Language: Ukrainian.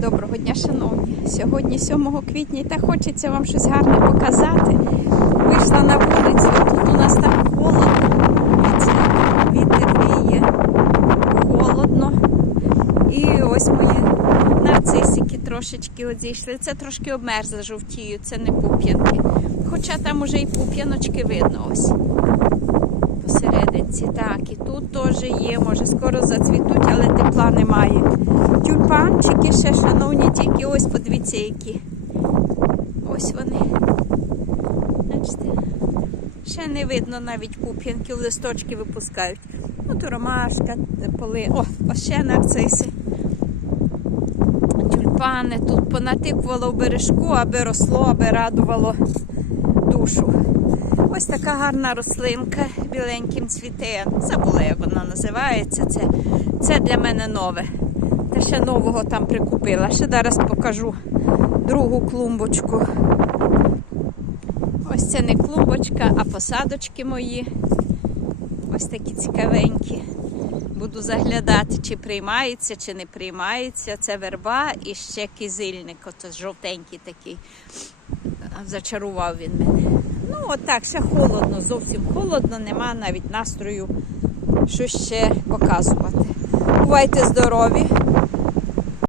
Доброго дня, шановні. Сьогодні 7 квітня і так хочеться вам щось гарне показати. Вийшла на вулицю, тут у нас так холодно. Вітер віє, холодно. І ось мої нарцисики трошечки от зійшли. Це трошки обмерзли жовтію, це не пуп'янки. Хоча там уже і пуп'яночки видно ось. Посерединці. Так, і тут теж є, може скоро зацвітуть, але тепла немає. Тюльпанчики ще, шановні, тільки ось подивіться, які. Ось вони. Бачите? Ще не видно навіть пуп'янків, листочки випускають. Ну, то ромашка, поли. О, ось ще нарциси. Тюльпани тут понатикувало в бережку, аби росло, аби радувало душу. Ось така гарна рослинка біленьким цвіте. Забула, як вона називається. Це, це для мене нове. Та ще нового там прикупила. Ще зараз покажу другу клумбочку. Ось це не клумбочка, а посадочки мої. Ось такі цікавенькі. Буду заглядати, чи приймається, чи не приймається. Це верба і ще кизильник, ото жовтенький такий. Зачарував він мене. Ну, от так, ще холодно, зовсім холодно, нема навіть настрою що ще показувати. Бувайте здорові,